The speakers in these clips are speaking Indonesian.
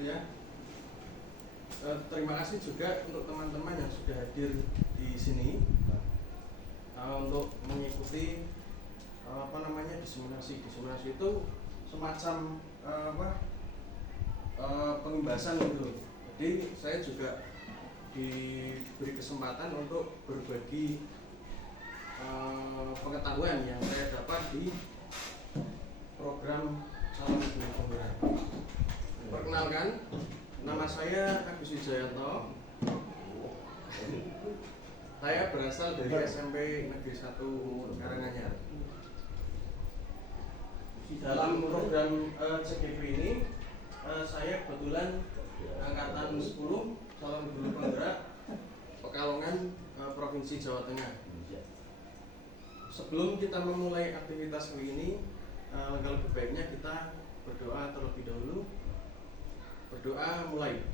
gitu ya. Terima kasih juga untuk teman-teman yang sudah hadir di sini untuk mengikuti diseminasi. Diseminasi itu semacam pembahasan gitu. Jadi saya juga diberi kesempatan untuk berbagi pengetahuan yang saya dapat di program calon guru penggerak. Perkenalkan, nama saya Agus Wijayanto. Saya berasal dari SMP Negeri 1 Karanganyar. Dalam program CGV ini, saya kebetulan angkatan 10 calon guru penggerak Pekalongan, Provinsi Jawa Tengah. Sebelum kita memulai aktivitas kali ini, langkah lebih baiknya kita berdoa terlebih dahulu. Berdoa mulai.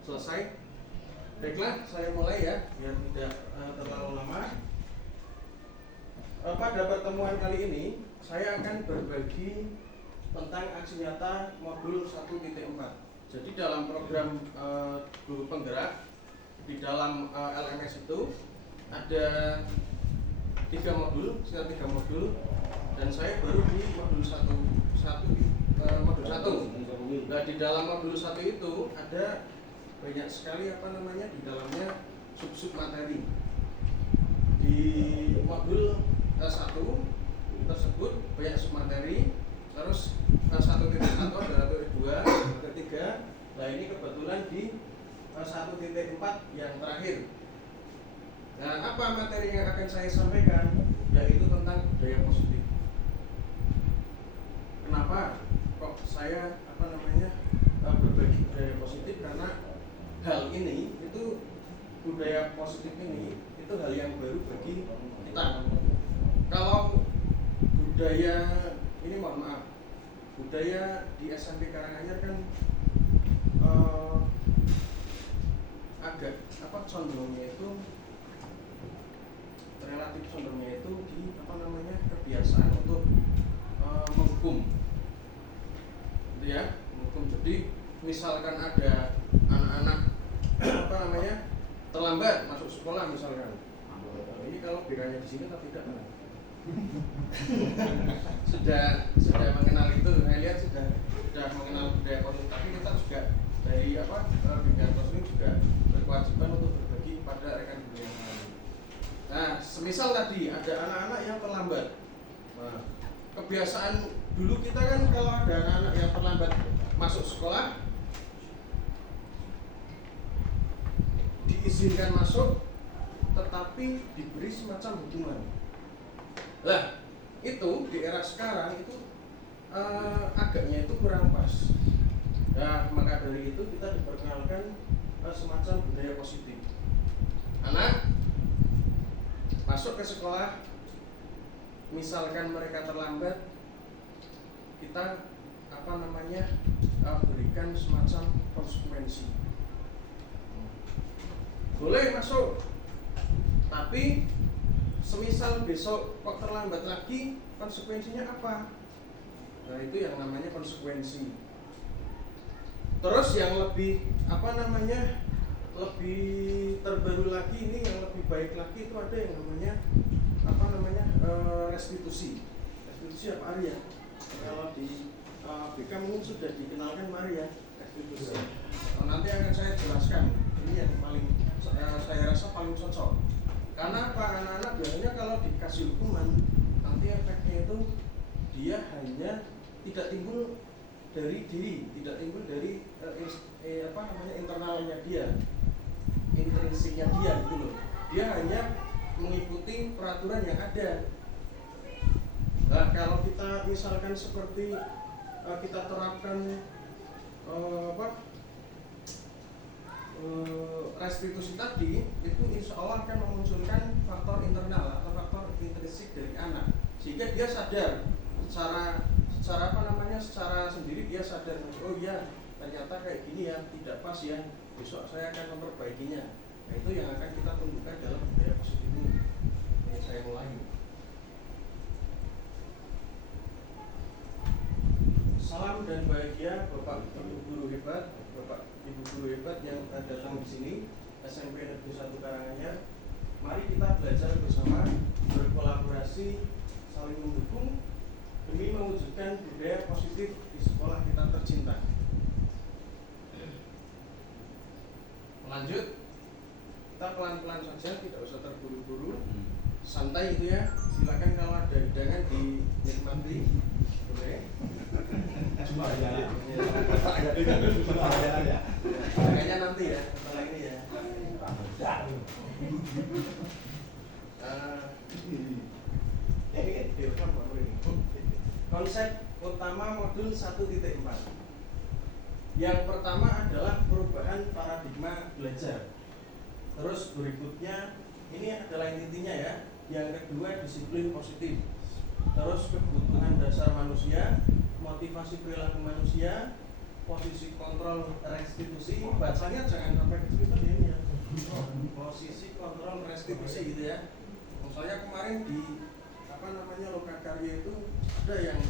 Selesai? Baiklah, saya mulai ya, biar tidak terlalu lama. Pada pertemuan kali ini, saya akan berbagi tentang aksi nyata modul 1.4. Jadi dalam program guru penggerak, di dalam LMS itu ada 3 modul, sekitar 3 modul, dan saya baru di modul 1. Modul 1. Nah, di dalam modul 1 itu ada banyak sekali di dalamnya sub-sub materi. Di modul 1 tersebut banyak sub materi, terus 1.1 ada 1.2, 1.3. Nah, ini kebetulan di 1.4 yang terakhir. Nah, apa materi yang akan saya sampaikan? Yaitu tentang budaya positif. Kenapa kok saya berbagi budaya positif? Karena hal ini itu budaya positif ini itu hal yang baru bagi kita. Kalau budaya ini budaya di SMP Karanganyar kan agak condongnya itu relatif condongnya itu di kebiasaan untuk menghukum, gitu ya, menghukum. Jadi misalkan ada anak-anak terlambat masuk sekolah misalkan, ini kalau BK-nya di sini atau tidak? sudah mengenal itu, saya lihat sudah mengenal budaya positif. Tapi kita juga dari BK ini juga berkewajiban untuk berbagi pada rekan budaya yang lain. Nah, semisal tadi ada anak-anak yang terlambat. Nah, kebiasaan dulu kita kan kalau ada anak-anak yang terlambat masuk sekolah, diizinkan masuk, tetapi diberi semacam hukuman. Lah, itu di era sekarang itu agaknya itu kurang pas. Nah, maka dari itu kita diperkenalkan semacam budaya positif. Anak masuk ke sekolah, misalkan mereka terlambat, kita berikan semacam konsekuensi. Boleh masuk, tapi semisal besok kok terlambat lagi, konsekuensinya apa? Nah, itu yang namanya konsekuensi. Terus yang lebih lebih terbaru lagi, ini yang lebih baik lagi, itu ada yang namanya restitusi. Restitusi apa Arya? Kalau di BK mungkin sudah dikenalkan Maria restitusi. Nanti akan saya jelaskan. Ini yang paling saya rasa paling cocok. Karena apa? Anak-anak biasanya kalau dikasih hukuman, nanti efeknya itu dia hanya tidak timbul dari diri, tidak timbul dari internalnya dia, intrinsiknya dia gitu loh. Dia hanya mengikuti peraturan yang ada. Nah, kalau kita misalkan seperti kita terapkan restitusi tadi, itu insya Allah akan memunculkan faktor internal atau faktor intrinsik dari anak, sehingga dia sadar secara sendiri dia sadar, oh iya ternyata kayak gini ya, tidak pas ya, besok saya akan memperbaikinya. Nah, itu yang akan kita tumbuhkan dalam budaya positif ini. Saya mulai. senang dan bahagia Bapak Ibu guru hebat, Bapak Ibu guru hebat yang datang di sini SMP Negeri 1 Karanganyar. Mari kita belajar bersama, berkolaborasi, saling mendukung demi mewujudkan budaya positif di sekolah kita tercinta. Lanjut, kita pelan-pelan saja, tidak usah terburu-buru, santai itu ya. Silakan kalau ada hidangan dinikmati, boleh. Cuma ya. Kayaknya nanti ya, setelah ini ya. Konsep utama modul 1.4. Yang pertama adalah perubahan paradigma belajar. Terus berikutnya ini adalah intinya ya. Yang kedua disiplin positif. Terus kebutuhan dasar manusia, motivasi perilaku manusia, posisi kontrol restitusi. Bacanya jangan sampai kecil ini ya. Posisi kontrol restitusi gitu ya. Misalnya kemarin di Lokakarya itu ada yang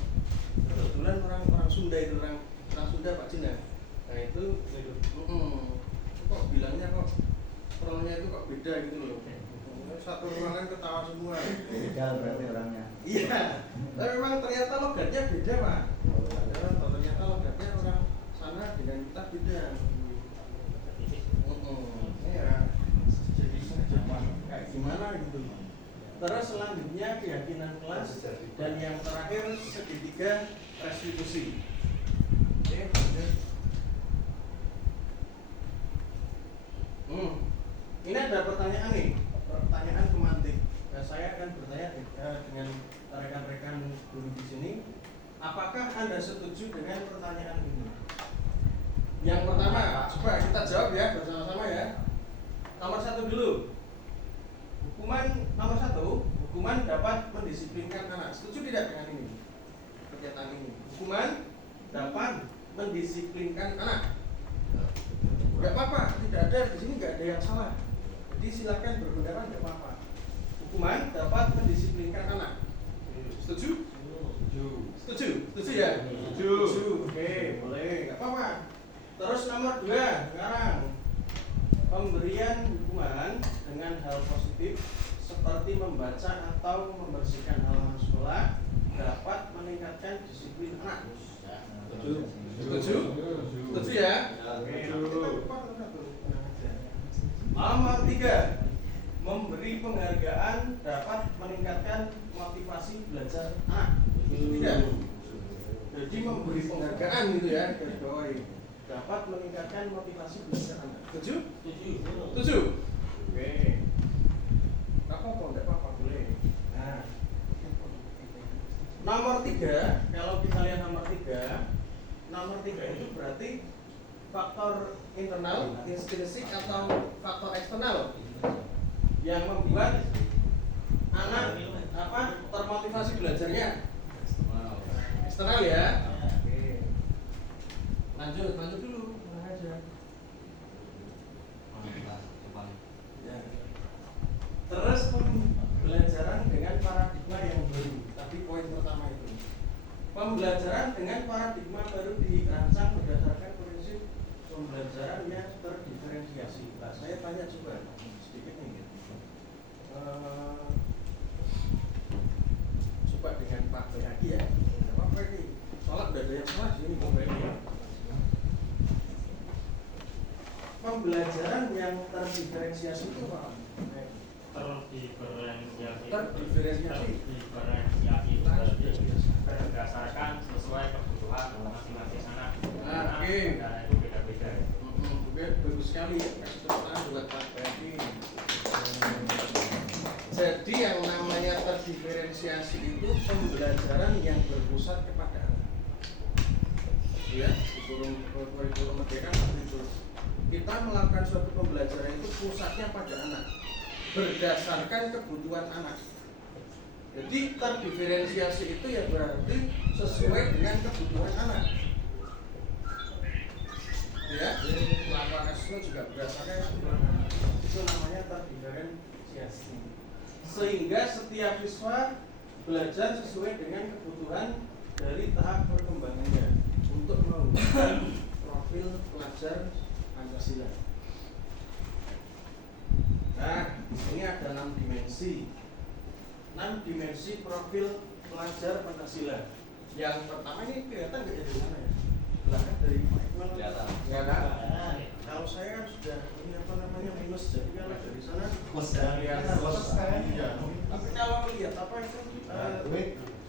kebetulan orang Sunda itu orang Sunda Pak Cina. Nah itu kok bilangnya kok perannya itu kok beda gitu loh. Satu ruangan ketawa semua. Beda berarti orangnya. Iya. Tapi memang ternyata logatnya beda Pak. Ternyata logatnya orang sana dengan kita beda. Ya. Jadi kayak gimana gitu. Terus selanjutnya keyakinan kelas dan yang terakhir segitiga restitusi. Oke, lanjut. Ini ada pertanyaan nih, pertanyaan pemantik. Nah, saya akan bertanya dengan rekan-rekan guru di sini. Apakah Anda setuju dengan pertanyaan ini? Yang pertama, coba kita jawab ya bersama-sama ya. Nomor 1 dulu. Nomor 1, hukuman dapat mendisiplinkan anak. Setuju tidak dengan ini? Pernyataan ini. Hukuman dapat mendisiplinkan anak. Gak apa-apa, tidak ada di sini, gak ada yang salah. Jadi silakan berpendapat, gak apa-apa. Hukuman dapat mendisiplinkan anak. Setuju? Setuju? Setuju ya? Setuju. Oke, boleh, gak apa-apa. Terus nomor 2 sekarang. Pemberian hukuman dengan hal positif seperti membaca atau membersihkan halaman sekolah dapat meningkatkan disiplin anak. Setuju? Setuju? Setuju ya? Nomor 3, memberi penghargaan dapat meningkatkan motivasi belajar anak. Setuju tidak? Jadi memberi penghargaan gitu ya, garis bawahi, dapat meningkatkan motivasi belajar anak. Setuju? Setuju? Oke. Enggak apa-apa, boleh. Nah. Nomor 3, kalau kita lihat nomor 3 itu berarti faktor internal, intrinsik atau faktor eksternal yang membuat anak termotivasi belajarnya. Eksternal ya. Oke. Lanjut dulu, mana aja. Ya. Terus pembelajaran dengan paradigma yang baru. Tadi poin pertama itu. Pembelajaran dengan paradigma baru dirancang berdasarkan prinsip pembelajaran yang terdiferensiasi. Nah, saya tanya coba sedikit nih. Coba dengan Pak Bayaki ya. Apa ini? Soalnya udah ada yang salah sini Pak Bayaki. Pembelajaran yang terdiferensiasi itu apa? Terdiferensiasi berdasarkan sesuai kebutuhan masing-masing anak. Oke. Karena itu beda-beda. Bagus sekali ya. Kasih tepuk tangan buat Pak Bayaki. Jadi yang namanya terdiferensiasi itu pembelajaran yang berpusat kepada anak. Ya, di kurikulum Merdeka itu kita melakukan suatu pembelajaran itu pusatnya pada anak, berdasarkan kebutuhan anak. Jadi terdiferensiasi itu ya berarti sesuai dengan kebutuhan anak. Ya, melakukan assessment juga berdasarkan kebutuhan anak. Itu namanya terdiferensiasi. Sehingga setiap siswa belajar sesuai dengan kebutuhan dari tahap perkembangannya. untuk menggunakan profil pelajar Pancasila. Nah, ini ada 6 dimensi. 6 dimensi profil pelajar Pancasila. Yang pertama ini kelihatan nggak ya dari mana ya? Belakang dari Pak Iqbal. Kelihatan. Ya kan? Kalau saya kan sudah ini apa namanya minus, jadi kalau dari sana Plus lihat plus. Iya. Tapi kalau lihat apa itu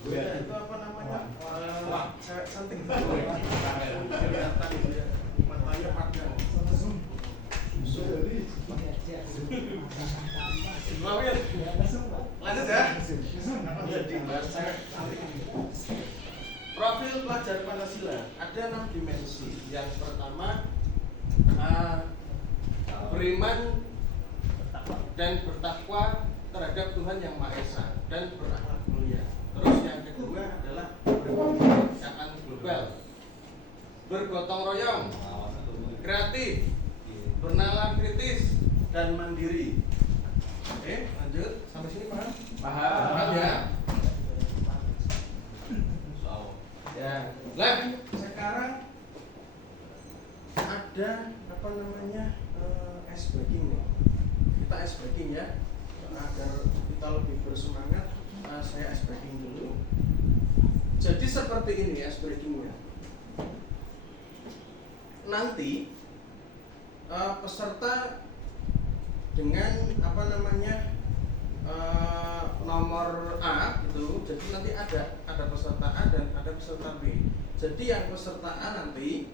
itu apa namanya cewek cantik kelihatan gitu ya, matanya padang. Mau ya? Lanjut ya? Jadi bahas cewek cantik. Profil pelajar Pancasila ada 6 dimensi. Yang pertama beriman dan bertakwa terhadap Tuhan Yang Maha Esa dan berakhlak mulia. Terus yang kedua adalah berkebinekaan global, bergotong royong, kreatif, bernalar kritis, dan mandiri. Oke, lanjut sampai sini paham? Paham ya? Ya. Nah, sekarang ada apa namanya ice breaking nih. Kita ice breaking ya, agar kita lebih bersemangat. Saya ice breaking dulu. Jadi seperti ini ice breakingnya. Nanti peserta dengan apa namanya nomor A gitu. Jadi nanti ada peserta A dan ada peserta B. Jadi yang peserta A nanti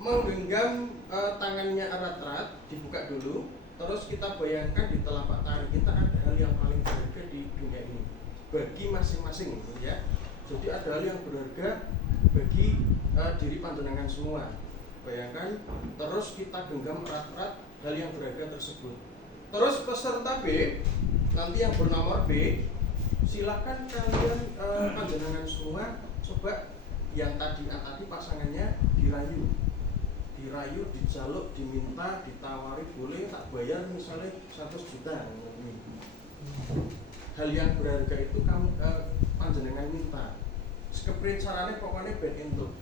menggenggam tangannya erat-erat, dibuka dulu. Terus kita bayangkan di telapak tangan kita ada hal yang paling berharga di dunia ini bagi masing-masing gitu ya. Jadi ada hal yang berharga bagi diri panjenengan semua. Bayangkan, terus kita genggam erat-erat hal yang berharga tersebut. Terus peserta B nanti yang bernomor B, silakan kalian panjenengan semua coba yang tadi pasangannya dirayu, dijaluk, diminta, ditawari, boleh tak bayar misalnya 100 juta. Hal yang berharga itu kamu panjenengan minta. Kepriye carane pokoknya ben entuk.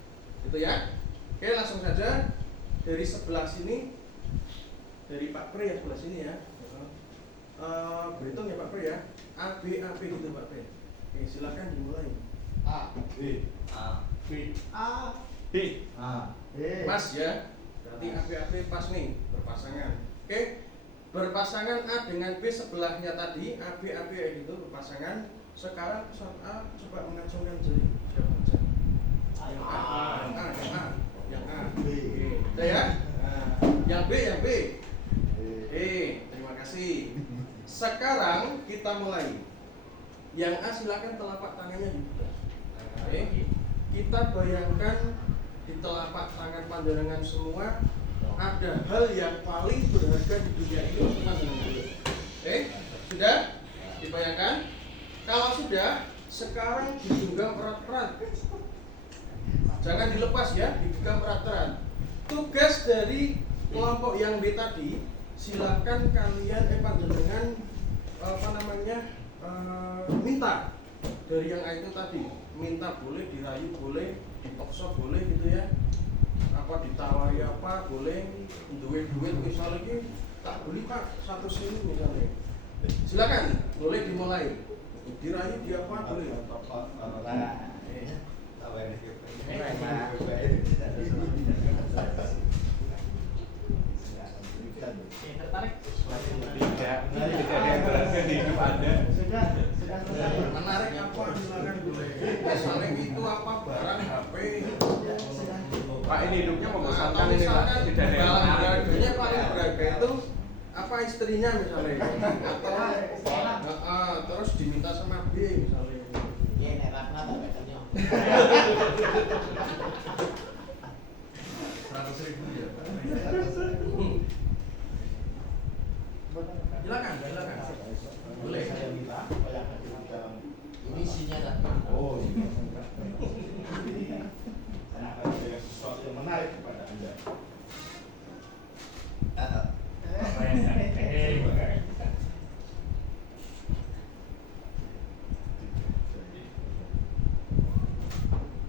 Gitu ya. Oke, langsung saja dari sebelah sini, dari Pak Pri ya sebelah sini ya. Berhitung ya Pak Pri ya. A B gitu Pak Pri. Oke, silakan dimulai. A B A B A B A B. Pas ya. Berarti A B pas nih berpasangan. Oke. Berpasangan A dengan B sebelahnya tadi A B gitu berpasangan. Sekarang peserta A coba mengacungkan jari. Siapa saja? Yang A. B. Udah ya? Yang B. Terima kasih. Sekarang kita mulai. Yang A silakan telapak tangannya dibuka. Oke. Kita bayangkan di telapak tangan panjenengan semua ada hal yang paling berharga di dunia ini untuk panjenengan. Oke, sudah dibayangkan? Kalau sudah, sekarang digenggam erat-erat. Jangan dilepas ya, digenggam erat-erat. Tugas dari kelompok yang B tadi, silakan kalian panjenengan minta dari yang A itu tadi. Minta boleh, dirayu boleh, dipaksa boleh gitu ya. Apa ditawari apa boleh, duit misalnya ini tak beli Pak 100 ribu misalnya. Silakan, boleh dimulai. Dirayu di apa boleh. Tertarik? Tidak ada yang berharga di hidup Anda. Sudah menarik apa silakan boleh. Misalnya itu apa barang HP. Pak, ini hidupnya membosankan Atau ini Pak. misalkan Tidak ada yang barang menarik. berharganya paling berharga itu apa istrinya misalnya. Atau terus diminta sama B misalnya. Iya, nek Ratna tak bekerja. 100 ribu ya. Silakan. Boleh. Saya minta banyak macam ini isinya Ratna. Oh, saya akan memberikan sesuatu yang menarik kepada Anda. Apa yang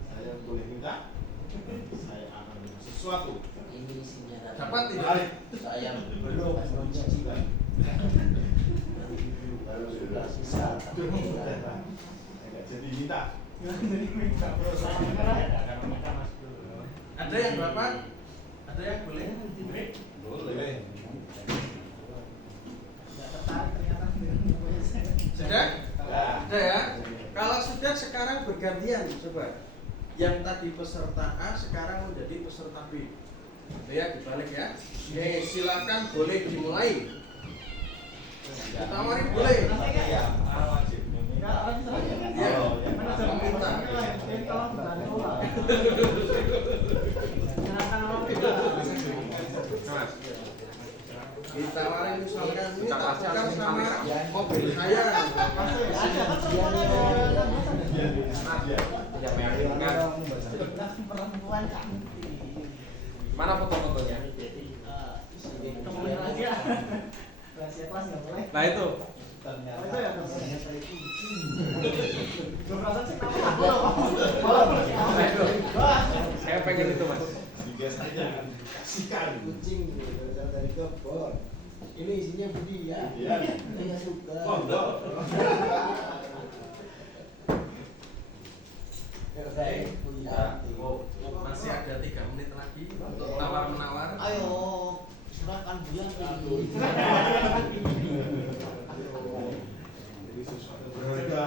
Saya boleh minta? minta. Ada yang Bapak? Ada yang boleh? Boleh. Sudah? Ada ya? Kalau sudah sekarang bergantian coba. Yang tadi peserta A sekarang menjadi peserta B. Itu ya, dibalik ya. Oke, silakan boleh dimulai. Ditawarin boleh. Ya, wajib. Iya. Minta. Ditawarin misalkan ini tak tukar sama mobil saya. Mana foto-fotonya? Nah itu. Saya pengen itu mas. Digas aja. Kasihkan. Kucing dari kebun. Ini isinya Budi ya. Iya. Saya suka. Masih ada 3 menit lagi untuk tawar-menawar. Ayo, serahkan bulan ini. Berharga.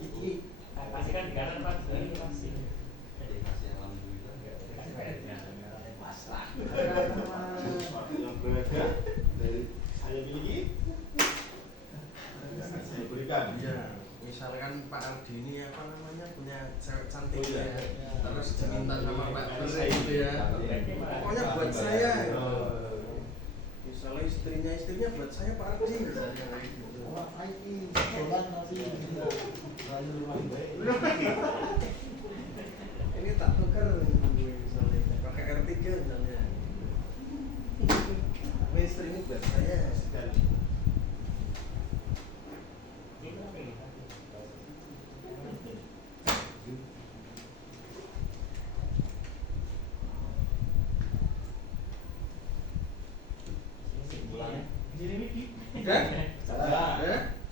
Iki Kasih kan 3 Pak. Ini kasih. pasrah. Sesuatu yang berharga dari saya miliki. Saya berikan. Iya, misalkan Pak Ardi ini apa namanya punya cewek cantik Oh, iya. ya, terus diminta sama Pak Bere gitu ya. Pokoknya buat saya. Misalnya istrinya buat saya Pak Ardi misalnya kayak gitu. Wah, ini bulan tapi Ini tak tuker misalnya pakai R3 misalnya. Ini istri ini buat saya. Sudah?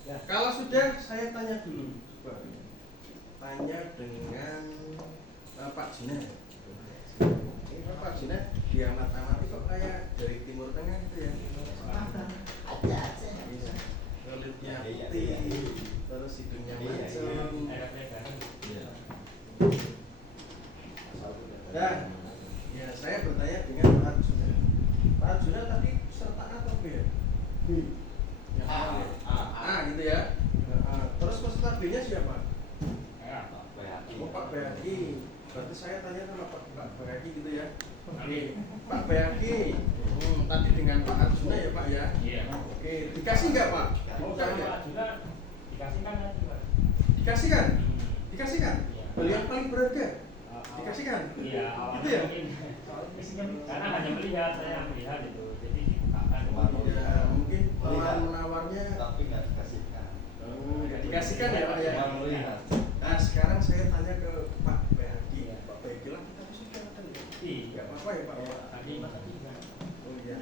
Ya. Kalau sudah, saya tanya dulu. Coba. Tanya dengan Pak Jina. Ini Pak Jina diamat-amati kok kayak dari Timur Tengah gitu ya. aja. Iya. Kulitnya putih, terus hidungnya mancung. Dan ya saya bertanya dengan Pak Arjuna. Pak Arjuna tadi peserta apa B ya? B. Yang A, ya? A gitu ya. Terus peserta B-nya siapa? Oh Pak Bayaki. Berarti saya tanya sama Pak Bayaki gitu ya. Oke, Pak Bayaki. Tadi dengan Pak Arjuna ya Pak ya. Iya. Oke, dikasih nggak Pak? Bukan Pak juga dikasihkan nanti Pak. Dikasihkan? Dikasihkan? Iya. Beli yang paling berharga? Dikasihkan? Iya, Gitu awalnya ya? mungkin karena hanya melihat, saya melihat itu, jadi dibukakan. Ya, mungkin tawar-menawarnya Tapi nggak dikasihkan. nggak dikasihkan ya Pak ya. Nah sekarang saya tanya ke Pak Bayaki. Pak Bayaki lah kita sudah kan ya? Iya. Nggak apa-apa ya Pak ya? Tadi masa tiga. Oh iya.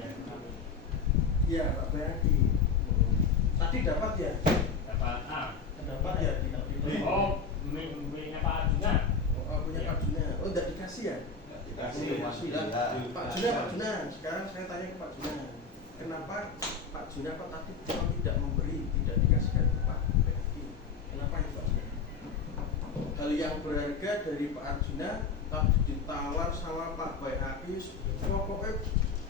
Iya Pak Bayaki. Tadi dapat ya? Dapat A. Dapat ya? Oh, miliknya Pak Arjuna. Oh punya Pak Juna. Oh nggak dikasih ya? Dikasih Pak Juna. Sekarang saya tanya ke Pak Juna. Kenapa Pak Juna kok tadi tidak memberi, tidak dikasihkan ke Pak Bayaki? Kenapa itu Pak Juna? Hal yang berharga dari Pak Arjuna tadi ditawar sama Pak Bayaki. Pokoknya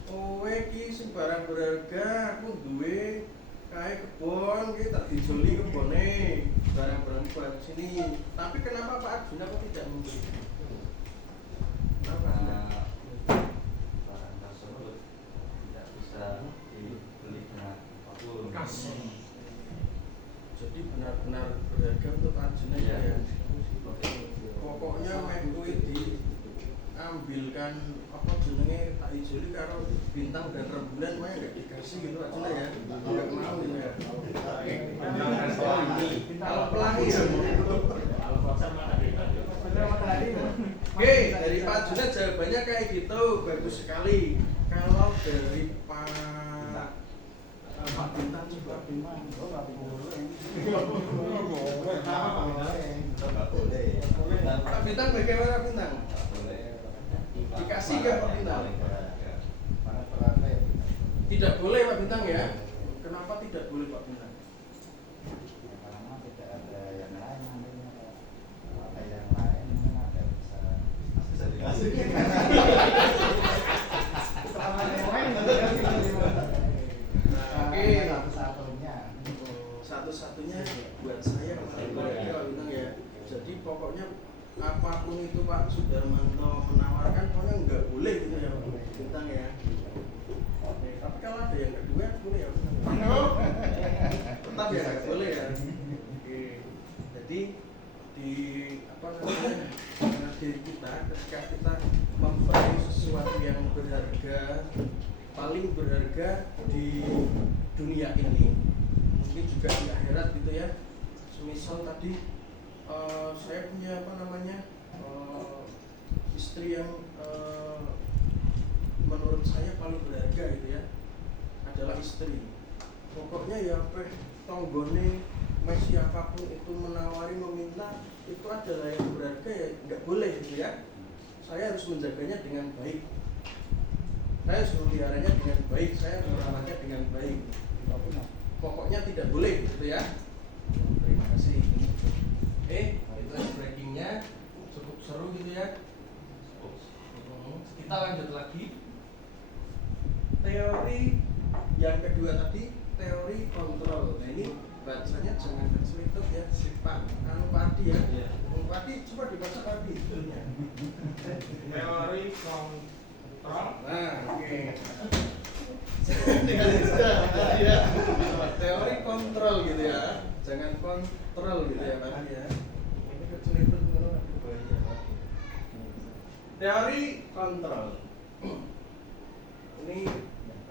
kowe ki sing barang berharga, aku duwe kae kebon ki tak dijoli kebone. Barang-barang buat sini. Tapi kenapa Pak Arjuna kok tidak memberi? Kenapa? Barang tersebut tidak bisa dibeli dengan apapun. Jadi benar-benar berharga untuk Pak Arjuna Iya. ya. Pokoknya meh kuwi diambilkan apa jenenge tak ijoli karo bintang dan rembulan mah enggak dikasih gitu Pak Arjuna ya. Enggak mau gitu ya. Kalau pelangi ya. Kalau bosan mah tadi. Oke, dari Pak Arjuna jawabannya kayak gitu, bagus sekali. Kalau dari Pak Bintang coba Bintang. Bintang bagaimana Bintang? Boleh. Dikasih nggak Pak Bintang? Mana perannya ya? Tidak boleh Pak Bintang ya? Kenapa tidak boleh Pak Bintang? Karena tidak ada yang lain nantinya. Kalau ada yang lain mungkin ada bisa dikasih. Keterangan yang lain Oke. Satu-satunya. Satu-satunya buat saya kemarin Pak Bintang ya. Jadi pokoknya apapun itu Pak Sudarmanto menawarkan pokoknya nggak boleh gitu ya Pak Bintang ya. Oke, tapi kalau ada yang kedua boleh ya Bintang. Tetap ya nggak boleh ya. Oke. Jadi di apa namanya diri kita ketika kita memberi sesuatu yang berharga, paling berharga di dunia ini, mungkin juga di akhirat gitu ya. Semisal tadi saya punya apa namanya istri yang menurut saya paling berharga gitu ya, adalah istri. Pokoknya ya tonggone siapapun itu menawari meminta itu adalah yang berharga ya nggak boleh gitu ya. Saya harus menjaganya dengan baik, saya harus memeliharanya dengan baik, saya merawatnya dengan baik. Pokoknya tidak boleh gitu ya. Terima kasih. Itu breakingnya cukup seru gitu ya. Kita lanjut lagi. Teori yang kedua tadi, teori kontrol. Nah ini bacanya jangan keselitut ya, Pak Padi ya. Padi coba dibaca Padi judulnya. Teori kontrol. Nah, oke. Ya. Teori kontrol gitu ya, jangan kontrol gitu ya Pak ya. Ini keceliput benar bahaya Pak. Teori kontrol. Ini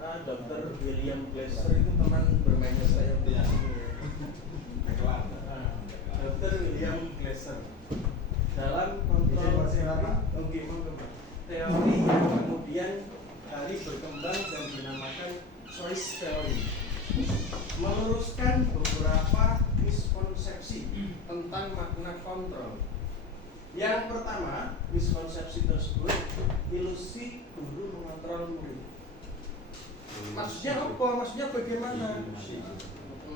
Dr. William Glasser itu teman bermainnya saya. Dr. William Glasser dalam kontrol teori yang kemudian hari berkembang dan dinamakan choice theory, meluruskan beberapa miskonsepsi tentang makna kontrol. Yang pertama, miskonsepsi tersebut ilusi guru mengontrol murid. Maksudnya apa? Maksudnya bagaimana?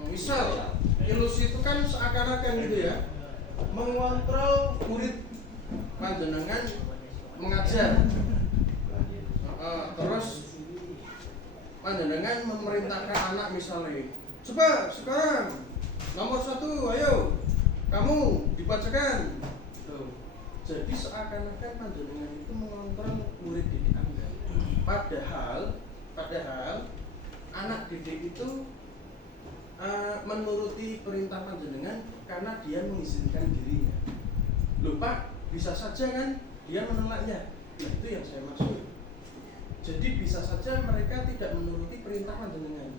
Misal, ilusi itu kan seakan-akan gitu ya, mengontrol murid panjenengan mengajar. Terus panjenengan memerintahkan anak misalnya, coba sekarang nomor 1, ayo kamu dibacakan. Tuh. Jadi seakan-akan panjenengan itu mengontrol murid didik Anda. Padahal anak didik itu menuruti perintah panjenengan karena dia mengizinkan dirinya. Loh Pak, bisa saja kan dia menolaknya. Nah itu yang saya maksud. Jadi bisa saja mereka tidak menuruti perintah panjenengan,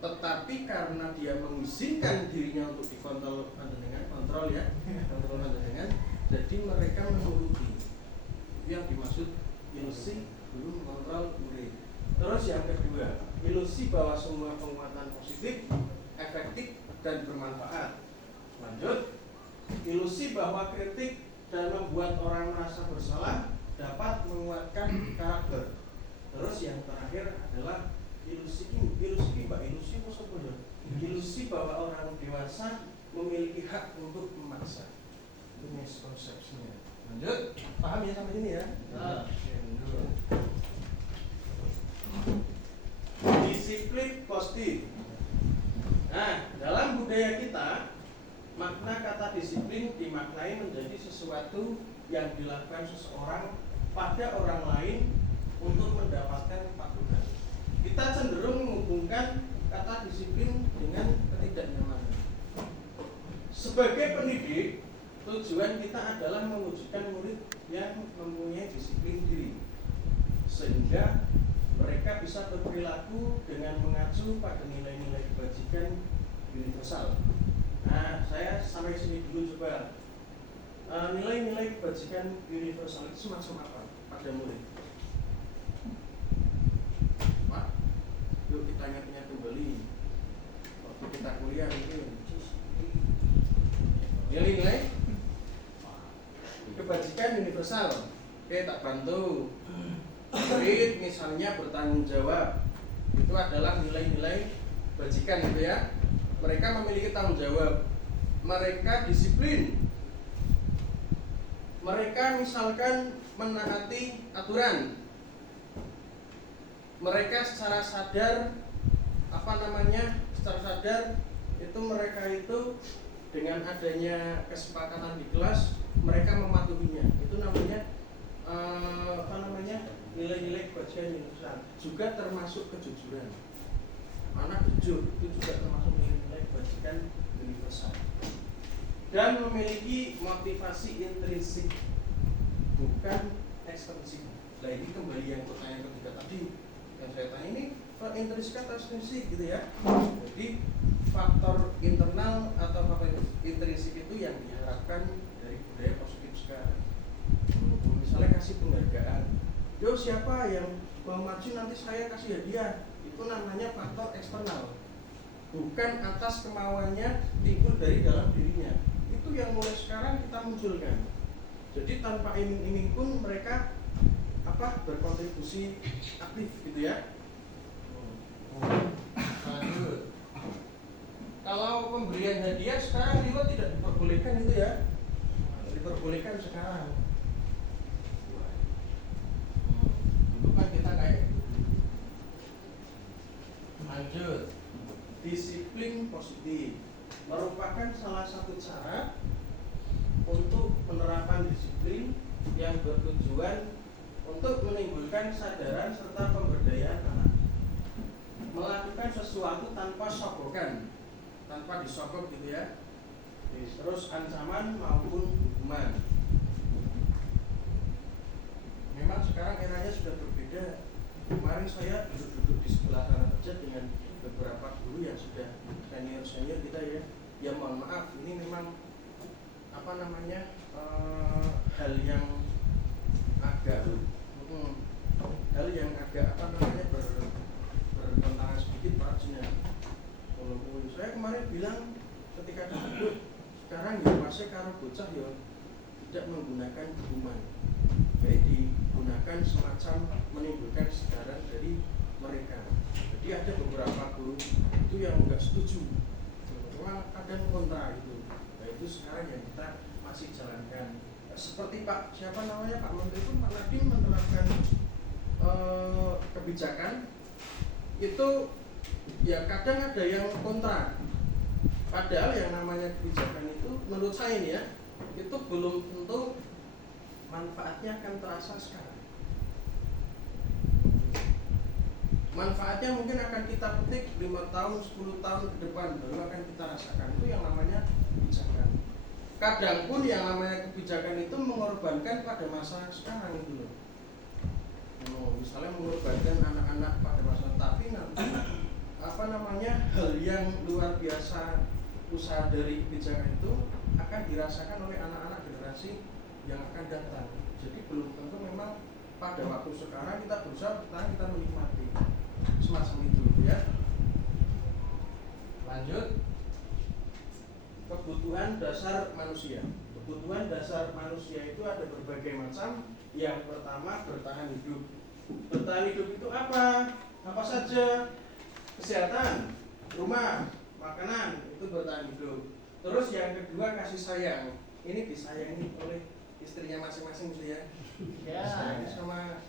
tetapi karena dia mengizinkan dirinya untuk dikontrol panjenengan, kontrol panjenengan, jadi mereka menuruti. Itu yang dimaksud ilusi guru mengontrol murid. Terus yang kedua, ilusi bahwa semua penguatan positif, efektif dan bermanfaat. Lanjut, ilusi bahwa kritik dan membuat orang merasa bersalah dapat menguatkan karakter. Terus yang terakhir adalah ilusi bahwa orang dewasa memiliki hak untuk memaksa. Itu miskonsepsinya. Lanjut, paham ya sampai sini ya? Disiplin positif. Nah, dalam budaya kita, makna kata disiplin dimaknai menjadi sesuatu yang dilakukan seseorang pada orang lain untuk mendapatkan kepatuhan. Kita cenderung menghubungkan kata disiplin dengan ketidaknyamanan. Sebagai pendidik, tujuan kita adalah mewujudkan murid yang mempunyai disiplin diri, sehingga mereka bisa berperilaku dengan mengacu pada nilai-nilai kebajikan universal. Nah, saya sampai sini dulu coba. Nilai-nilai kebajikan universal itu semacam apa pada murid? Pak, yuk kita ingat-ingat kembali waktu kita kuliah mungkin. Nilai-nilai kebajikan universal. Oke, tak bantu. Murid misalnya bertanggung jawab, itu adalah nilai-nilai bajikan gitu ya. Mereka memiliki tanggung jawab, mereka disiplin, mereka misalkan menaati aturan, mereka secara sadar secara sadar itu mereka itu dengan adanya kesepakatan di kelas mereka mematuhinya. Itu namanya nilai-nilai kebajikan universal. Juga termasuk kejujuran. Anak jujur itu juga termasuk nilai-nilai kebajikan universal. Dan memiliki motivasi intrinsik, bukan ekstrinsik. Nah ini kembali yang pertanyaan ketiga tadi yang saya tanya, ini intrinsik atau ekstrinsik gitu ya. Jadi faktor internal atau faktor intrinsik itu yang diharapkan dari budaya positif sekarang. Misalnya kasih penghargaan, yo siapa yang mau maju nanti saya kasih hadiah, itu namanya faktor eksternal, bukan atas kemauannya timbul dari dalam dirinya. Itu yang mulai sekarang kita munculkan. Jadi tanpa iming-iming pun mereka berkontribusi aktif gitu ya. Lanjut. Kalau pemberian hadiah sekarang juga tidak diperbolehkan itu ya. Diperbolehkan sekarang. Dulu kan kita kayak gitu. Lanjut. Disiplin positif merupakan salah satu cara untuk penerapan disiplin yang bertujuan untuk menimbulkan kesadaran serta pemberdayaan anak. Melakukan sesuatu tanpa sogokan, tanpa disogok gitu ya. Terus ancaman maupun hukuman. Memang sekarang eranya sudah berbeda. Kemarin saya duduk-duduk di sebelah sana saja dengan beberapa guru yang sudah senior kita ya. Ya mohon maaf, ini memang hal yang agak bertentangan sedikit Pak Jina. Saya kemarin bilang ketika duduk, sekarang ya masih karo bocah ya tidak menggunakan hukuman, baik digunakan semacam menimbulkan kesadaran dari mereka. Jadi ada beberapa guru itu yang enggak setuju, cuma kadang kontra itu. Nah itu sekarang yang kita masih jalankan. Seperti Pak Menteri itu Pak Nadiem menerapkan kebijakan itu ya kadang ada yang kontra. Padahal yang namanya kebijakan itu menurut saya ini ya, itu belum tentu manfaatnya akan terasa sekarang. Manfaatnya mungkin akan kita petik 5 tahun, 10 tahun ke depan baru akan kita rasakan. Itu yang namanya kebijakan. Kadang pun yang namanya kebijakan itu mengorbankan pada masa sekarang itu loh. Misalnya mengorbankan anak-anak pada masa, tapi nanti hal yang luar biasa usaha dari kebijakan itu akan dirasakan oleh anak-anak generasi yang akan datang. Jadi belum tentu memang pada waktu sekarang kita berusaha bertahan, kita menikmati semacam itu ya. Lanjut. Kebutuhan dasar manusia. Kebutuhan dasar manusia itu ada berbagai macam. Yang pertama bertahan hidup. Bertahan hidup itu apa? Apa saja? Kesehatan, rumah, makanan, itu bertahan hidup. Terus yang kedua kasih sayang. Ini disayangi oleh istrinya masing-masing gitu ya. Disayangi sama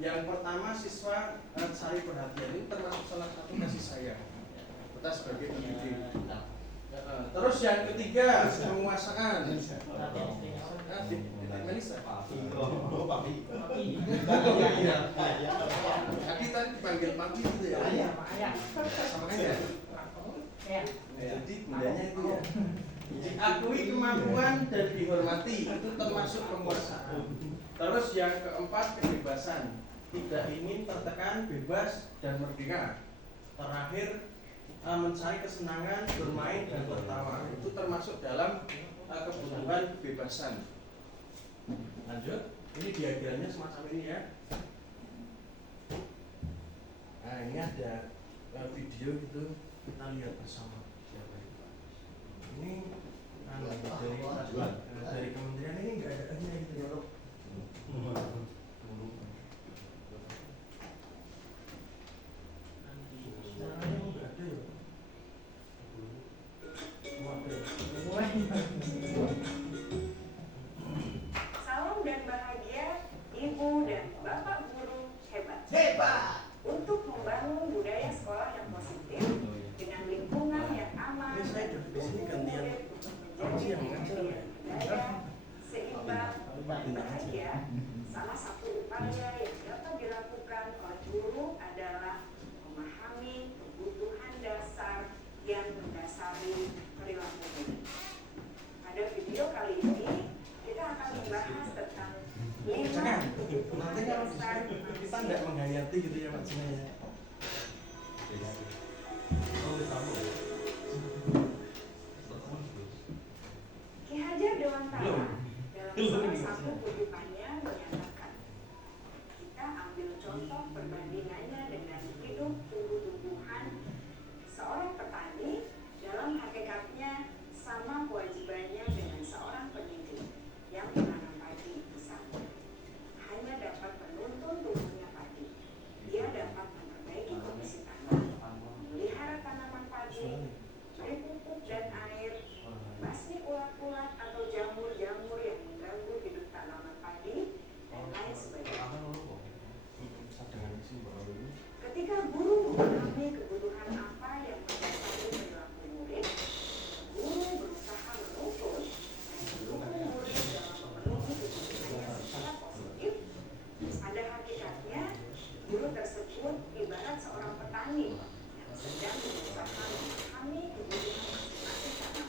yang pertama siswa cari perhatian, itu termasuk salah satu kasih sayang kita sebagai pendidik. Terus yang ketiga penguasaan. Melisa. Tadi dipanggil papi gitu ya. Sama kan ya. Jadi bundanya itu ya. Diakui kemampuan dan dihormati, itu termasuk penguasaan. Terus yang keempat kebebasan, tidak ingin tertekan, bebas dan merdeka. Terakhir mencari kesenangan, bermain dan tertawa, itu termasuk dalam kebutuhan kebebasan. Lanjut, ini diagramnya semacam ini ya. Nah ini ada video gitu, kita lihat bersama siapa itu. Ini dari kementerian ini nggak ada nya gitu ya. Caranya nggak ada ya. Salam dan bahagia Ibu dan Bapak guru hebat. Hebat. Untuk membangun budaya sekolah yang positif dengan lingkungan yang aman Ini saya duduk di sini gantian Aji yang ngajar ya. budaya seimbang dan bahagia. Salah satu upaya yang dapat dilakukan oleh guru adalah memahami kebutuhan dasar yang mendasari perilaku murid. Pada video kali ini kita akan membahas tentang 5 Jangan, kebutuhan nanti kalau dasar kita nggak menghayati gitu ya Pak Cina ya. Ki Hajar Dewantara dalam salah satu kutipannya menyatakan, kita ambil contoh perbandingannya dengan hidup tumbuh-tumbuhan. Seorang petani dalam hakikatnya sama kewajibannya dengan seorang pendidik yang menanam padi di sana. Hanya dapat menuntun tumbuhnya padi. Dia dapat memperbaiki kondisi tanah, memelihara tanaman padi, beri pupuk dan air, basmi ulat-ulat atau jamur-jamur yang mengganggu hidup tanaman padi, dan lain sebagainya. Ketika guru memahami kebutuhan apa yang mendasari perilaku murid, guru berusaha menuntun dan mendukung murid dalam memenuhi kebutuhannya secara positif. Pada hakikatnya, guru tersebut ibarat seorang petani yang sedang berusaha memahami kebutuhan masing-masing tanaman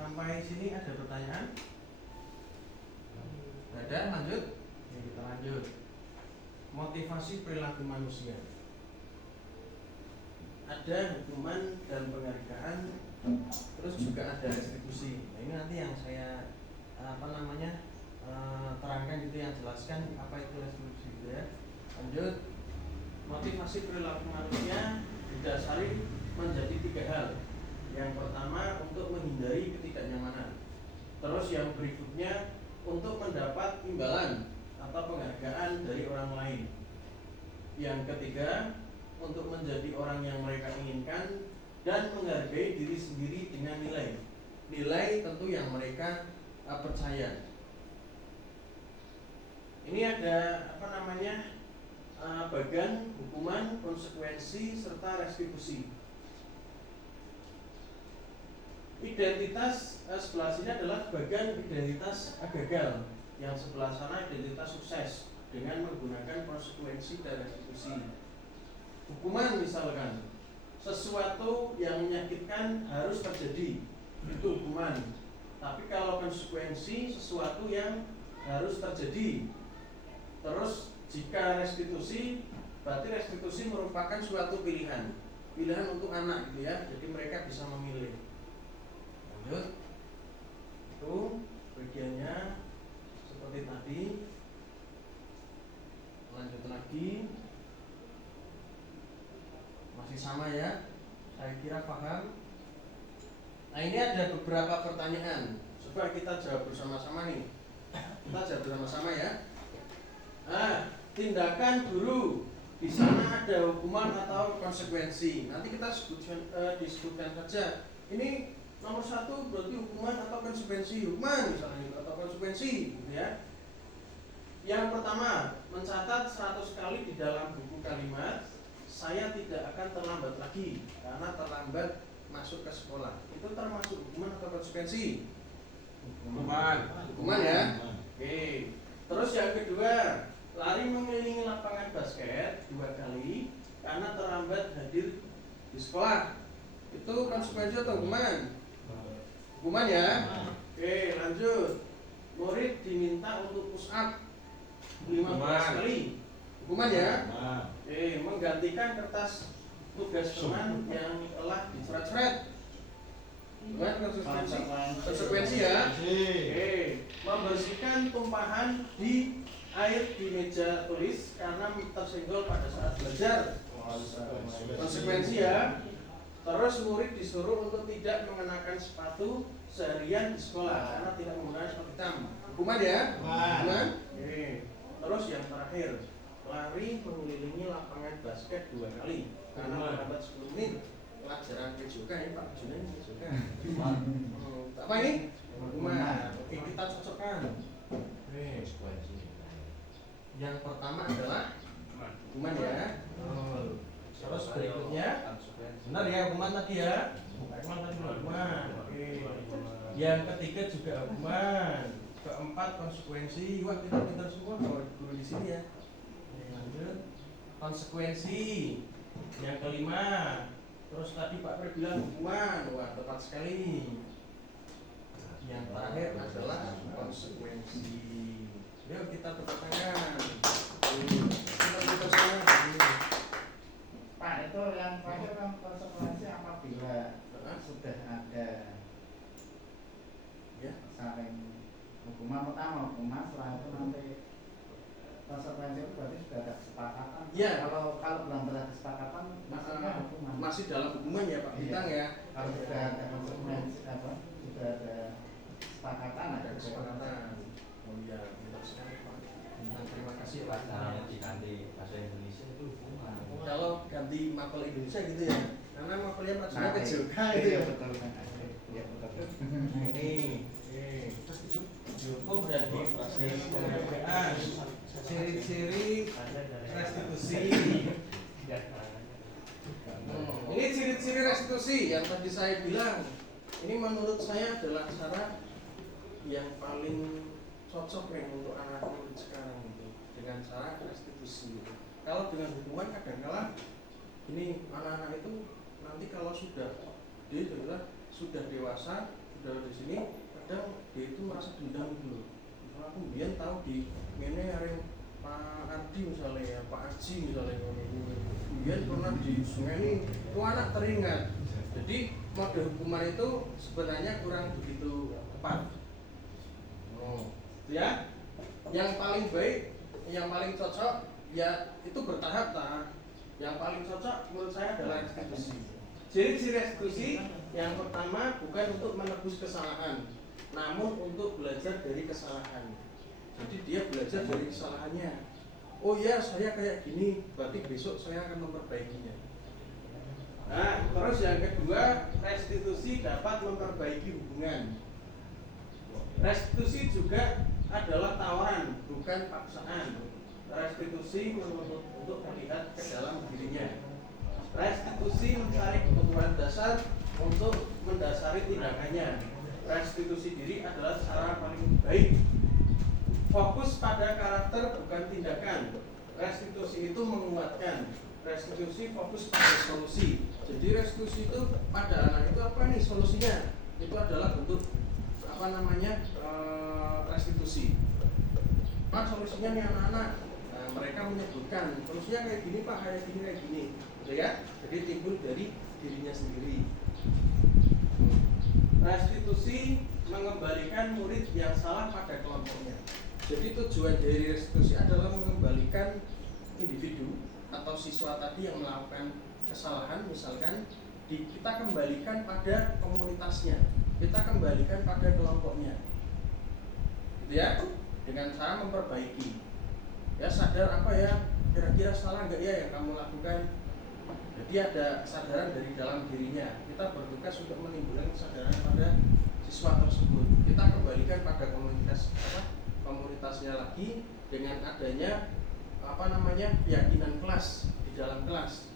Sampai sini ada pertanyaan? Ada, lanjut. Ya, kita lanjut. Motivasi perilaku manusia. Ada hukuman dan penghargaan, terus juga ada restitusi. Nah, ini nanti yang saya terangkan gitu, yang jelaskan apa itu restitusi gitu ya. Lanjut. Motivasi perilaku manusia didasari menjadi 3 hal. Yang pertama untuk menghindari ketidaknyamanan. Terus yang berikutnya untuk mendapat imbalan atau penghargaan dari orang lain. Yang ketiga untuk menjadi orang yang mereka inginkan dan menghargai diri sendiri dengan nilai tentu yang mereka percaya. Ini ada bagian hukuman, konsekuensi serta restitusi. Identitas sebelah sini adalah bagian identitas gagal, yang sebelah sana identitas sukses dengan menggunakan konsekuensi dan restitusi. Hukuman misalkan sesuatu yang menyakitkan harus terjadi, itu hukuman. Tapi kalau konsekuensi sesuatu yang harus terjadi. Terus jika restitusi, berarti restitusi merupakan suatu pilihan untuk anak gitu ya. Jadi mereka bisa memilih. Lanjut. Itu bagiannya seperti tadi. Lanjut lagi. Masih sama ya. Saya kira paham. Nah, ini ada beberapa pertanyaan. Coba kita jawab bersama-sama nih. Kita jawab bersama-sama ya. Nah, tindakan guru di sana ada hukuman atau konsekuensi. Nanti kita disebutkan saja. Ini nomor 1 berarti hukuman atau konsekuensi. Hukuman misalnya atau konsekuensi gitu ya. Yang pertama, mencatat 100 kali di dalam buku kalimat saya tidak akan terlambat lagi karena terlambat masuk ke sekolah. Itu termasuk hukuman atau konsekuensi? Hukuman ya. Oke. Terus yang kedua, lari mengelilingi lapangan basket 2 kali karena terlambat hadir di sekolah. Itu konsekuensi atau hukuman? Hukuman ya. Oke, lanjut. Murid diminta untuk push up 15 kali. Hukuman ya. Oke, menggantikan kertas tugas teman yang telah dicoret-coret. Bukan konsekuensi ya. Oke, membersihkan tumpahan di air di meja tulis karena tersenggol pada saat belajar. Konsekuensi ya. Terus murid disuruh untuk tidak mengenakan sepatu seharian di sekolah karena tidak menggunakan sepatu hitam. Hukuman ya. Hukuman. Oke. Terus yang terakhir, lari mengelilingi lapangan basket 2 kali karena terlambat 10 menit. Pelajaran PJK ya Pak Junen PJK. Apa ini? Hukuman. Oke, kita cocokkan. Yang pertama adalah hukuman ya. Terus berikutnya, benar ya hukuman tadi ya. Hukuman. Oke. Yang ketiga juga hukuman. Keempat konsekuensi. Wah, kita pintar semua kalau guru di sini ya. Lanjut. Konsekuensi. Yang kelima. Terus tadi Pak Pre bilang hukuman. Wah, tepat sekali. Yang terakhir adalah konsekuensi. Yuk kita tepuk tangan. Pak, itu yang terakhir kan konsekuensi apabila sudah ada Ya. saling hukuman pertama, hukuman setelah itu nanti konsekuensi itu berarti sudah ada kesepakatan. Ya. Kalau belum ada kesepakatan, maksudnya hukuman. Masih dalam hukuman ya Pak Bintang ya. Kalau sudah ada konsekuensi sudah ada kesepakatan, Ada kesepakatan. Oh iya, benar sekali Pak Bintang. Terima kasih Pak. Caranya diganti bahasa Indonesia itu hukuman. Kalau ganti mapel Indonesia gitu ya, karena mapelnya Pak Juna Nah, kejuka iya, gitu ya. betul kan. Iya betul. Ini, hukum berarti penghargaan, ciri-ciri restitusi. Ini ciri-ciri restitusi yang tadi saya bilang. Ini menurut saya adalah cara yang paling cocok nih untuk anak murid sekarang itu, dengan cara restitusi. Kalau dengan hukuman kadang-kala ini anak-anak itu nanti kalau sudah sudah dewasa sudah di sini, kadang dia itu merasa dendam dulu. Kalau aku biar tahu di ini ada Pak Ardi misalnya ya, Pak Aji misalnya, biar pernah di sungai ini, itu anak teringat. Jadi mode hukuman itu sebenarnya kurang begitu tepat. Oh, ya. Yang paling baik, yang paling cocok ya itu bertahap tak. Yang paling cocok menurut saya adalah restitusi. Ciri-ciri restitusi yang pertama bukan untuk menebus kesalahan, namun untuk belajar dari kesalahan. Jadi dia belajar dari kesalahannya. Oh ya, saya kayak gini, berarti besok saya akan memperbaikinya. Nah, terus yang kedua, restitusi dapat memperbaiki hubungan. Restitusi juga adalah tawaran, bukan paksaan. Restitusi menuntut untuk melihat ke dalam dirinya. Restitusi mencari kebutuhan dasar untuk mendasari tindakannya. Restitusi diri adalah cara paling baik. Fokus pada karakter bukan tindakan. Restitusi itu menguatkan. Restitusi fokus pada solusi. Jadi restitusi itu pada anak itu apa nih solusinya? Itu adalah bentuk restitusi. Pak, solusinya nih anak-anak. Nah, mereka menyebutkan solusinya kayak gini Pak, kayak gini, gitu ya. Jadi timbul dari dirinya sendiri. Restitusi mengembalikan murid yang salah pada kelompoknya. Jadi tujuan dari restitusi adalah mengembalikan individu atau siswa tadi yang melakukan kesalahan, misalkan kita kembalikan pada komunitasnya, kita kembalikan pada kelompoknya, gitu ya, dengan cara memperbaiki. Ya sadar apa ya, kira-kira salah nggak ya yang kamu lakukan. Jadi ada kesadaran dari dalam dirinya. Kita bertugas untuk menimbulkan kesadaran pada siswa tersebut. Kita kembalikan pada komunitasnya lagi dengan adanya keyakinan kelas di dalam kelas.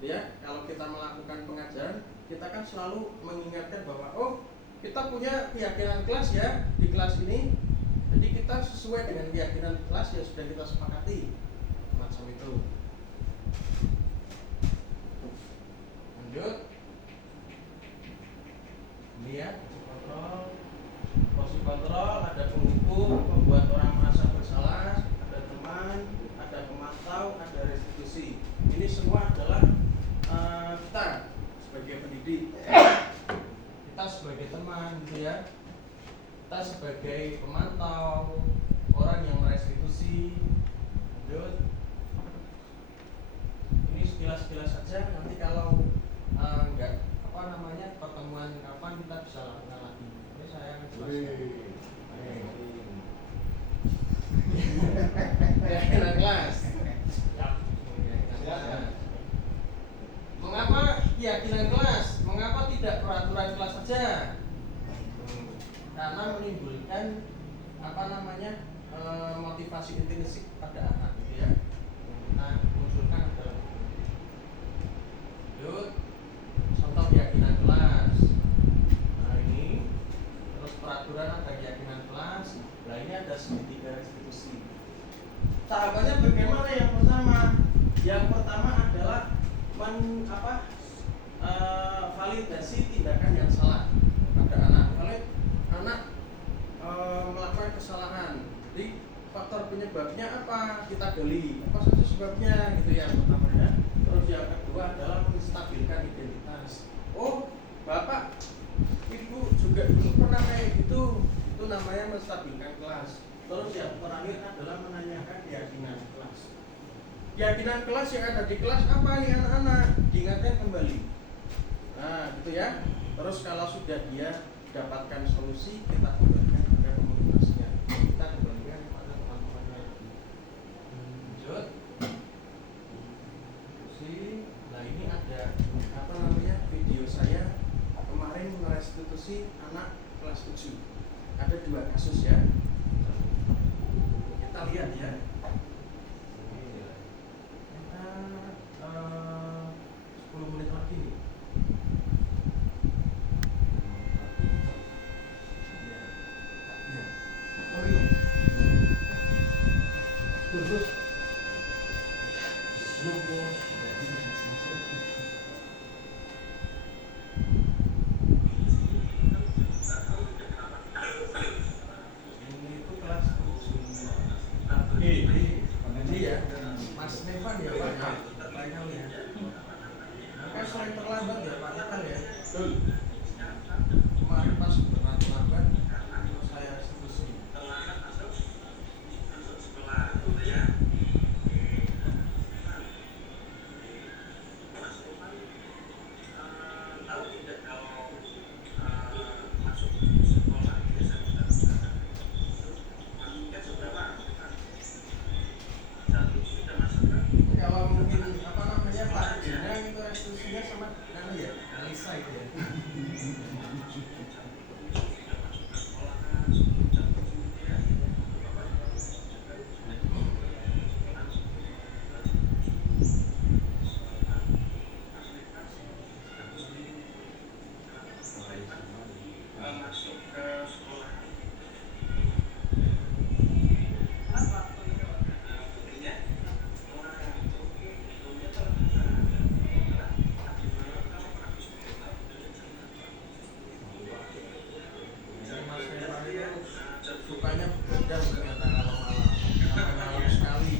Ya, kalau kita melakukan pengajaran, kita kan selalu mengingatkan bahwa kita punya keyakinan kelas ya di kelas ini. Jadi kita sesuai dengan keyakinan kelas yang sudah kita sepakati. Macam itu. Lanjut. Ini ya, kontrol. Posisi kontrol, ada penghukum, membuat orang merasa bersalah, ada teman, ada pemantau, ada restitusi. Ini semua adalah kita sebagai pendidik, kita sebagai teman, gitu ya. Kita sebagai pemantau, orang yang merestitusi. Lanjut. Ini sekilas-sekilas saja. Nanti kalau pertemuan kapan kita bisa lakukan lagi. Ini saya keyakinan kelas. Mengapa keyakinan kelas? Mengapa tidak peraturan kelas saja? Karena menimbulkan motivasi intrinsik pada anak, gitu ya. Kita munculkan adalah contoh keyakinan kelas. Nah ini, terus peraturan ada keyakinan kelas. Nah ini ada segitiga restitusi. Tahapannya bagaimana? Yang pertama adalah validasi tindakan yang salah pada anak. Kalau anak melakukan kesalahan, jadi faktor penyebabnya apa? Kita gali apa saja sebabnya, gitu ya, pertama ya. Terus yang kedua adalah menstabilkan identitas. Oh, bapak, ibu juga dulu pernah kayak gitu. Itu namanya menstabilkan kelas. Terus yang terakhir adalah menanyakan keyakinan kelas. Keyakinan kelas yang ada di kelas apa nih anak-anak? Diingatkan kembali. Nah, gitu ya. Terus kalau sudah dia dapatkan solusi, kita kembalikan pada komunitasnya. Kita kembalikan pada teman-temannya. Lanjut. Nah ini ada video saya kemarin merestitusi anak kelas 7. Ada 2 kasus ya. Kita lihat ya. Kita 10 menit lagi nih. Terus terlambat ya Pak Ipan ya. Betul. Kemarin pas terlambat saya eksekusi. Kalau mungkin apa namanya Pak Jenang itu eksekusinya sama ya Alisa itu ya. Mas Evan itu sukanya begadang ternyata kalau malam sampai malam sekali.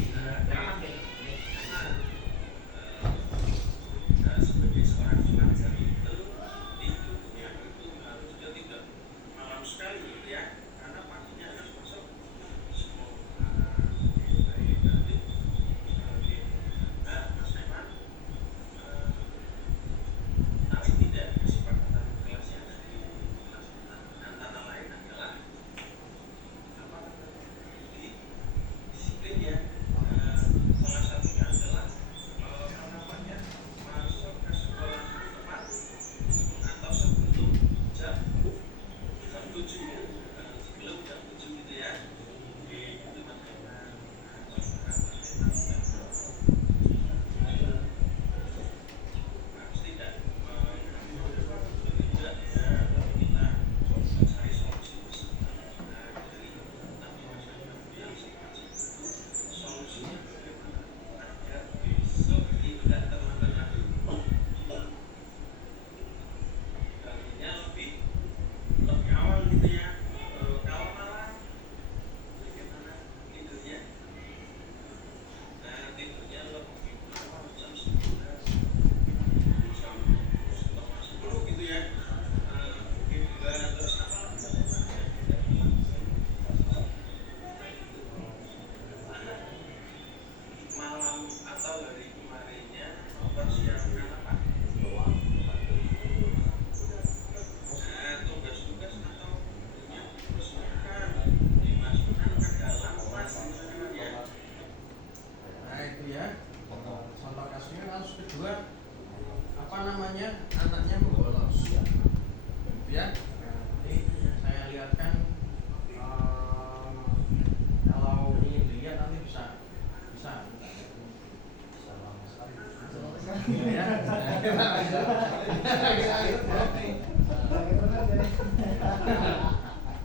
Nah itu ya, contoh kasusnya. Kasus kedua, apa namanya, anaknya membolos gitu ya. Nah, ini saya lihatkan, kalau ingin dilihat nanti bisa lama sekali. ya.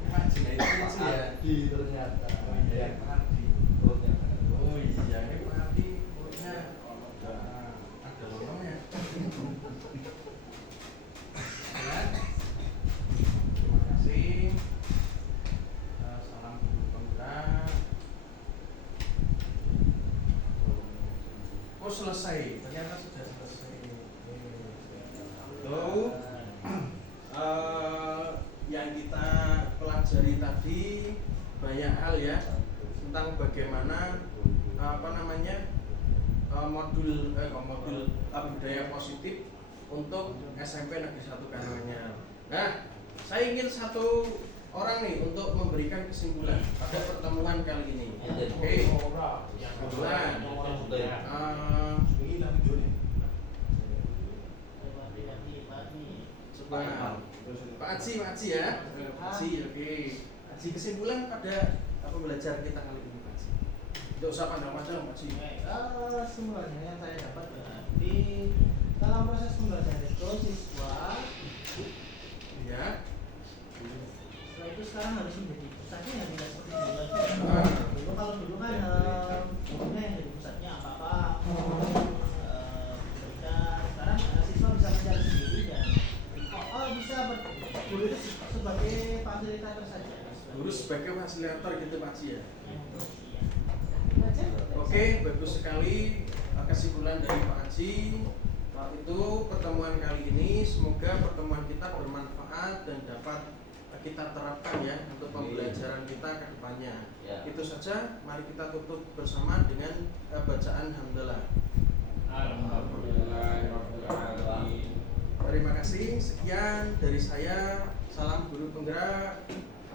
Imajinasi ya. Di ternyata. Yang perhati. Oh iya, ini perhati perutnya ada lolongnya. Ya. Terima kasih. Salam guru penggerak. Oh selesai, ternyata sudah selesai. Tuh, yang kita pelajari tadi banyak hal ya tentang bagaimana apa namanya modul budaya positif untuk SMP Negeri 1 Karanganyar. Nah, saya ingin satu orang nih untuk memberikan kesimpulan pada pertemuan kali ini. Oke, kebetulan Pak Haji ya. Pak Haji, oke. Haji, kesimpulan pada pembelajaran kita kali ini Pak Haji. Tidak usah pandang-pandang Pak Haji. Semuanya yang saya dapat berarti dalam proses pembelajaran itu siswa Ya. setelah itu sekarang harus menjadi pusatnya yang tidak seperti dulu lagi. Dulu kalau dulu kan umumnya yang jadi pusatnya apa-apa sekarang siswa bisa mencari sendiri dan bisa guru itu sebagai fasilitator saja. Guru sebagai fasilitator gitu Pak Haji ya. Oke, Oke, bagus sekali kesimpulan dari Pak Haji. Itu pertemuan kali ini, semoga pertemuan kita bermanfaat dan dapat kita terapkan ya untuk pembelajaran kita ke depannya. Ya. Itu saja, mari kita tutup bersama dengan bacaan hamdalah. Alhamdulillahirobbilalamin. Terima kasih, sekian dari saya. Salam guru penggerak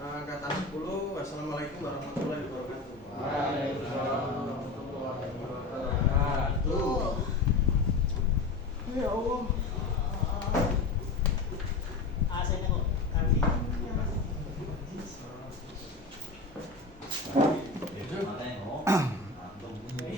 angkatan 10. Wassalamualaikum warahmatullahi wabarakatuh. Waalaikumsalam.